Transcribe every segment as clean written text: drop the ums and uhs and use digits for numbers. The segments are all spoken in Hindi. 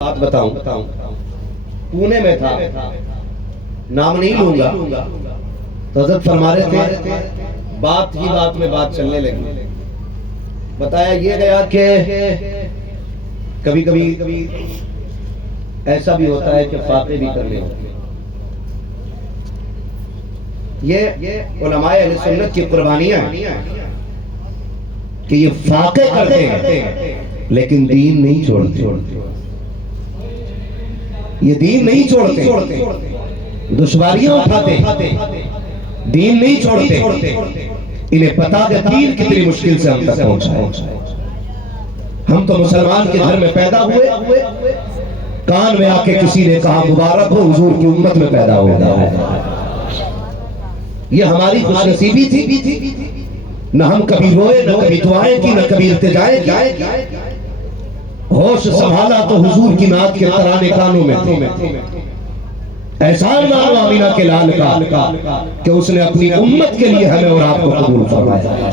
बात बताऊं, पुणे में था, नाम नहीं लूंगा, तो हज़रत फरमा रहे थे, बात ही बात में बात चलने लगी। बताया ये गया कि कभी कभी ऐसा भी होता है कि फाके भी करने होते हैं। ये उलमाए अहले सुन्नत की कुर्बानियां कि ये फाके करते हैं लेकिन दीन नहीं छोड़ते, ये दीन नहीं छोड़ते, दुश्वारियां उठाते, दीन नहीं छोड़ते। इन्हें पता है दीन कितनी मुश्किल से हम तक पहुंचा है। हम तो मुसलमान के घर में पैदा हुए, कान में आके किसी ने कहा मुबारक हो हुजूर की उम्मत में पैदा हो गया है। ये हमारी खुशनसीबी थी। न हम कभी रोए, न कभी दुआएं की, न कभी इल्तिजाएं की। होश संभाला तो हुजूर की नात के तराने कानों में थे। एहसान मानो आमिना के लाल का कि उसने अपनी उम्मत के लिए हमें और आपको कबूल फरमाया।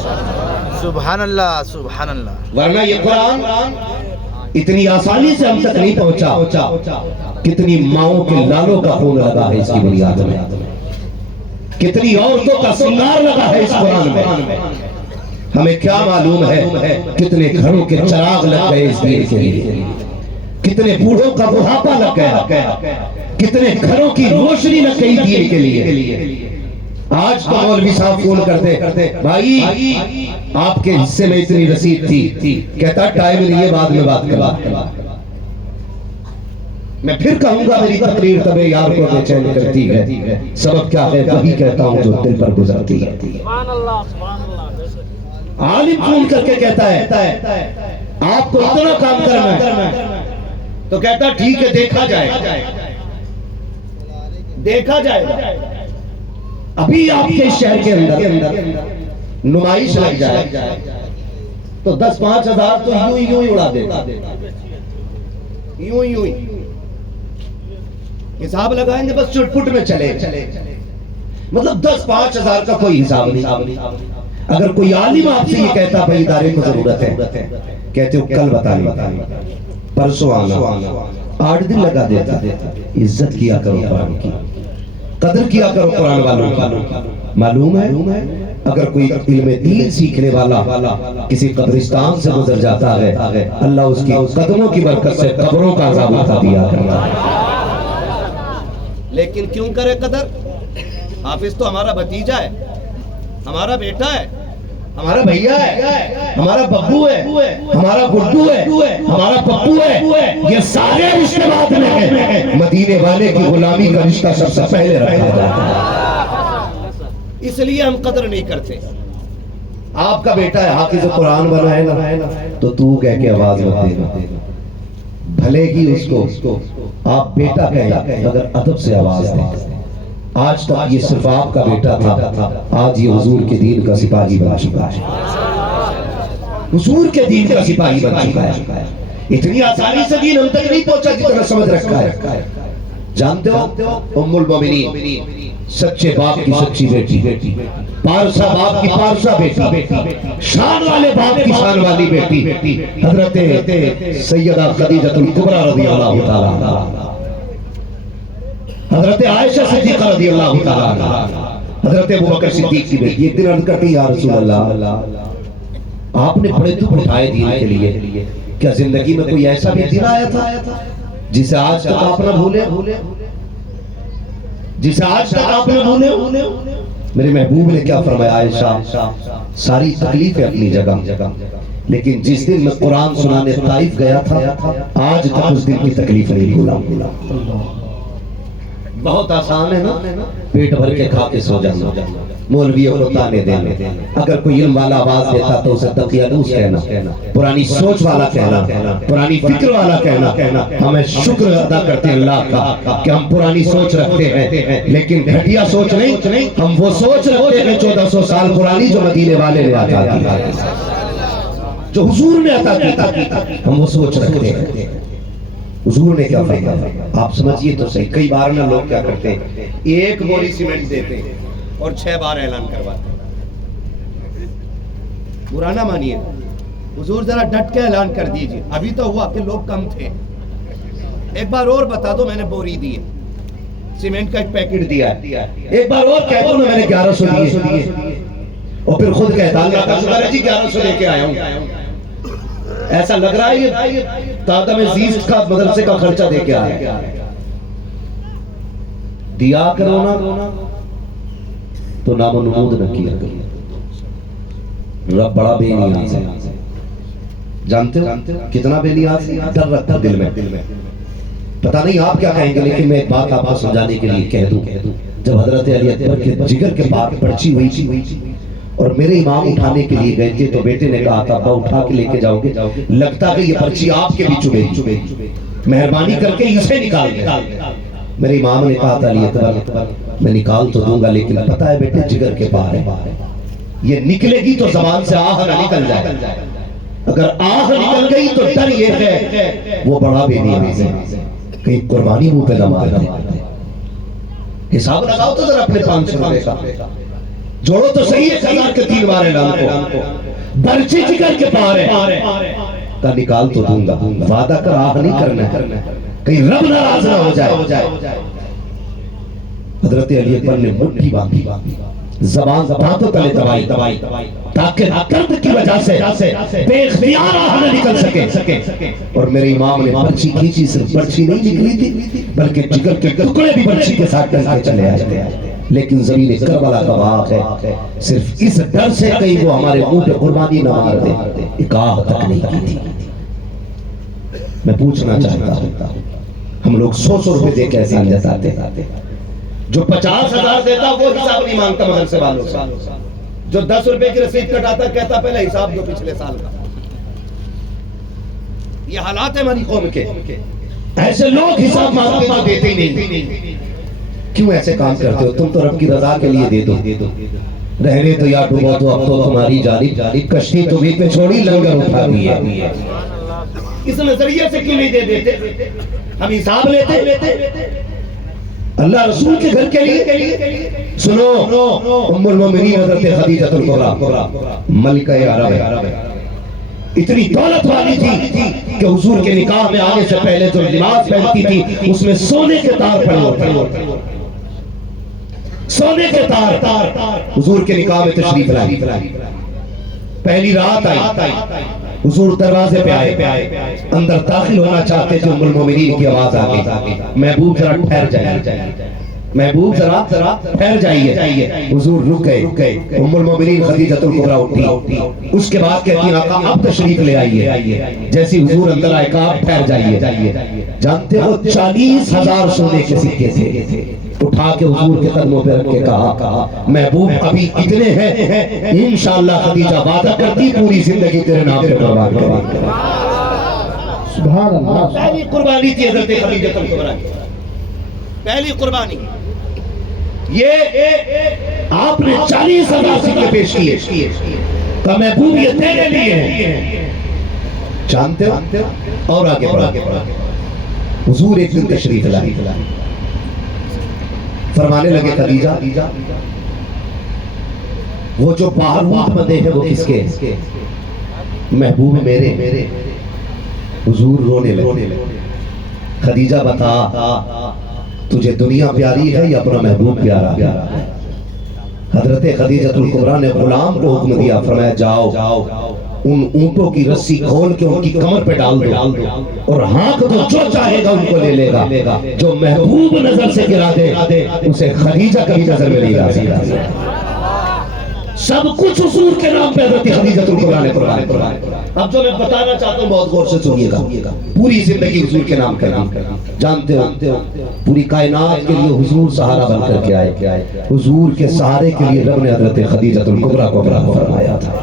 सुभान अल्लाह, सुभान अल्लाह। वरना ये कुरान इतनी आसानी से हम तक नहीं पहुंचा। कितनी माओं के लालों का खून लगा है इसकी बुनियाद में, कितनी औरतों का श्रृंगार लगा है इस कुरान में। हमें क्या मालूम है कितने घरों के चिराग लग गए इस दीन के लिए, कितने बूढ़ों का बुढ़ापा लग गया, कितने घरों की रोशनी लग गई दीन के लिए। आज तो मौलवी साहब फोन करते, भाई आपके हिस्से में इतनी रसीद थी, कहता टाइम नहीं है, बाद में बात करा। मैं फिर कहूंगा मेरी तकरीर तबे यार को बेचैन करती है, सबब क्या है वही कहता हूं जो दिल पर गुजरती है। आलिम फोन करके कहता है आपको इतना काम करना है, तो कहता ठीक है देखा जाएगा। अभी आपके शहर के अंदर नुमाइश लग जाए तो 10-5 हजार तो यूं ही उड़ा देगा, यूं ही हिसाब लगाएंगे बस चुटपुट में चले। मतलब 10-5 हजार का कोई हिसाब नहीं। अगर कोई आलिम आपसे ये कहता भाई इदारे को जरूरत है, कहते हो कल बताइए, परसों आना, 8 दिन लगा देता। इज्जत किया करो कुरान की, कदर किया करो कुरान वालों की। मालूम है अगर कोई इल्म दीन सीखने वाला किसी कब्रिस्तान से गुजर जाता है, अल्लाह उसकी कदमों की बरकत से कब्रों का अज़ाब उठा दिया करता है। लेकिन क्यों करे कदर? हाफिज तो हमारा भतीजा है, हमारा बेटा है, हमारा भैया है, हमारा बब्बू है, हमारा गुड्डू है, हमारा पप्पू है। ये सारे रिश्ते बाद में हैं। मदीने वाले की गुलामी का रिश्ता सबसे पहले रखा जाता है, इसलिए हम कदर नहीं करते। आपका बेटा है हाफिज कुरान बनाएगा तो तू कह के आवाज मत देना, भले ही उसको आप बेटा कहें मगर अदब से आवाज दें। आज तक ये सिर्फ आपका बेटा था, आज ये हुजूर के दीन का सिपाही बन चुका है, हुजूर के दीन का सिपाही बन चुका है। इतनी आसानी से दीन हम तक नहीं पहुंचा जितना समझ रखा है। जानते हो उम्मुल मोमिनीन, सच्चे बाप की सच्ची बेटी, पारसा बाप की पारसा बेटी, शान वाले बाप की शान वाली बेटी, हजरत सैयदा खदीजतुल कुबरा रज़ियल्लाहु ताला अन्हा, हजरत आयशा सिद्दीक़ा रज़ियल्लाहु ताला अन्हा, हजरत अबू बकर सिद्दीक़ की बेटी। एक दिन अर्ज़ करती या रसूल अल्लाह, आपने बड़े दुख उठाए दीन के लिए, क्या जिंदगी में कोई ऐसा भी दिन आया था जिसे आज तक आप न भूले, जिसे आज तक आपने भूले? मेरे महबूब ने क्या फरमाया, आयशा सारी तकलीफें अपनी जगह, लेकिन जिस दिन मैं कुरान सुनाने ताइफ गया था, आज तक उस दिन की तकलीफ नहीं भूला। बहुत आसान है ना, पेट भर के खा के सो जाना, मौलवियों को ताने देना। अगर कोई इल्म वाला आवाज देता तो उसे तकियानूस कहना, पुरानी सोच वाला कहना, पुरानी फिक्र वाला कहना। हमें शुक्र अदा करते हैं अल्लाह का कि हम पुरानी सोच रखते हैं, लेकिन घटिया सोच नहीं। हम वो सोच रखते हैं 1400 साल पुरानी जो मदीने वाले ने अता की, जो हुजूर ने अता की, हम वो सोच रखते हैं। हुजूर ने क्या फरमाया आप समझिए तो सही। कई बार ना लोग क्या करते हैं, एक बोरी सीमेंट देते हैं और 6 बार ऐलान करवाते हैं। बुरा ना मानिए, हुजूर जरा डट के ऐलान कर दीजिए। अभी तो हुआ कि लोग कम थे, एक बार और बता दो मैंने बोरी दी है, सीमेंट का एक पैकेट दिया है, एक बार और कह दो ना मैंने 1100 दिए, और फिर खुद कहता अल्लाह का शुक्र है जी 1100 लेके आया हूं। ऐसा लग रहा है ये तादम जीस्ट का मदरसे का खर्चा दे के आया। दिया करो ना तो नामनमूद न किया करो। रब बड़ा बेनियाज है, जानते हो कितना बेनियाज है, डर रखता दिल में। पता नहीं आप क्या कहेंगे, लेकिन मैं एक बात आपको समझाने के लिए कह दूं। जब हजरत अली अकबर के जिगर के पास पर्ची हुई थी और मेरे इमाम उठाने के लिए गए थे, तो बेटे ने कहा था अब्बा उठा के लेके जाओगे, लगता है ये पर्ची आपके भी चुभेगी, मेहरबानी करके इसे निकाल दे। मेरे इमाम ने कहा था अली अकबर मैं निकाल तो दूंगा, लेकिन पता है बेटे जिगर के पार है, ये निकलेगी तो जबान से आह ना निकल जाए, अगर आह निकल गई तो डर ये है वो बड़ा बेनियाज है, कहीं कुर्बानी मुंह पे न मार दे। हिसाब लगाओ तो जरा अपने 500 रुपए का, जोड़ो तो सही 1000 के 3 बार नाम को, बर्ची जिगर के पार है का निकाल तो दूंगा, वादा कर आह नहीं करना, कहीं रब नाराज ना हो जाए। हजरत अली अकबर ने मुट्ठी बांधी, जबान दांतों तले दबाई ताकि दर्द की वजह से बेख्तियार आह न निकल सके। और मेरे इमाम ने पर्ची खींची, सिर्फ पर्ची नहीं निकली थी बल्कि जिगर के टुकड़े भी पर्ची के साथ टंग के चले आए। लेकिन ज़मीन करबला का वाक़ है, सिर्फ इस डर से कहीं वो हमारे मुंह पे कुर्बानी न मार दे, एक आह तक नहीं की थी। मैं पूछना चाहता हूं, हम लोग 100 रुपए दे के एहसान जताते, जो 50,000 देता वो हिसाब नहीं मांगता मदरसे वालों से, जो 10 रुपए की रसीद कटाता कहता पहले हिसाब दो पिछले साल का। ये हालात है हमारी कौम के, ऐसे लोग हिसाब मांगते तो देते ही नहीं। क्यों ऐसे काम करते हो? तुम तो रब की रजा के लिए दे दो, रहने तो या डूबो तो अब तो तुम्हारी जानिब कश्ती तुम्हीं पे छोड़ी, लंगर उठा दी है। इस नजरिए से क्यों नहीं दे देते? हम हिसाब लेते अल्लाह रसूल के घर के लिए। सुनो, उम्मुल मोमिनीन हज़रत खदीजतुल कुबरा मलिका अरब इतनी दौलत वाली थी कि हुजूर के निकाह में आने से पहले जो लिबास पहनती थी उसमें सोने के तार पड़े होते, सोने के तार। हुजूर के निकाह में तशरीफ लाई, पहली रात आई, हुजूर दरवाजे पे आए, अंदर दाखिल होना चाहते थे, उम्मुल मोमिनीन की आवाज आ गई, महबूब जरा ठहर जाइए, महबूब जरा ठहर जाइए। हुजूर रुक गए, उम्मुल मोमिनीन खदीजतुल कुबरा उठी, उसके बाद कहती आका अब तशरीफ ले आइए। जैसी हुजूर अंदर आए कहा ठहर जाइए। जानते हो 40,000 सोने के सिक्के थे, उठा के हुजूर के कदमों पे रख के कहा महबूब अभी इतने हैं, इंशाअल्लाह खदीजा वादा करती पूरी जिंदगी तेरे नाम पे कुर्बान करेंगे। सुभान अल्लाह। पहली कुर्बानी थी हज़रत खदीजतुल कुबरा की, पहली कुर्बानी। ये आपने 40,000 सिक्के पेश किए, का महबूब ये तेरे लिए है, जानते हो? और आगे बढ़ा, हुजूर एक दिन तशरीफ लाई, फरमाने लगे खदीजा वो जो बाहर ऊंट बंधे हैं वो किसके? महबूब मेरे। हुजूर रोने लगे, खदीजा बता तुझे दुनिया प्यारी है या अपना महबूब प्यारा? हजरत खदीजतुल कुबरा ने गुलाम को हुक्म दिया, फरमाया जाओ उन ऊंटों की रस्सी खोल के उनकी कमर पे डाल दो और हाँक दो, जो चाहेगा उनको ले लेगा, जो महबूब नजर से गिरा दे उसे खदीजा कभी नजर में नहीं आ सकता। सब कुछ हुजूर के नाम पे हज़रत खदीजतुल कुबरा ने कुर्बान। अब जो मैं बताना चाहता हूँ बहुत गौर से सुनिएगा, पूरी जिंदगी हुजूर के नाम करना। जानते हो पूरी कायनात के लिए हुजूर सहारा बनकर के आए, हुजूर के सहारे के लिए रब ने हज़रत खदीजतुल कुबरा को बड़ा फरमाया था।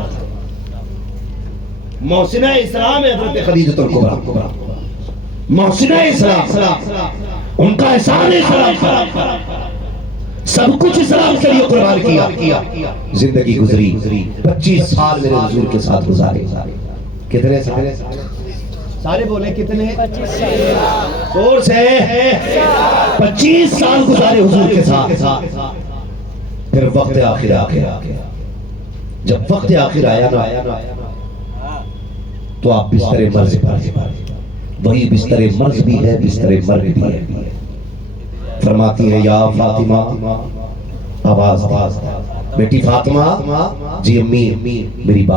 मोहसिना इस्लाम है हज़रत खदीजतुल कुबरा, मोहसिना इस्लाम, उनका एहसान इस्लाम, सब कुछ इस्लाम के लिए कुर्बान किया। जिंदगी गुजरी 25 साल मेरे हुजूर के साथ गुजारे। कितने साल? सारे बोले कितने? 25 से 25 साल गुजारे हुजूर के साथ। फिर वक्त आखिर आ गया। जब वक्त आखिर आया ना तो आप बिस्तर मर्ज़ पर वही बिस्तरे मर्ज भी है, बिस्तरे मर्ग भी है। फरमाती है या फातिमा, आवाज बेटी फातिमा जी, अम्मी मेरी बात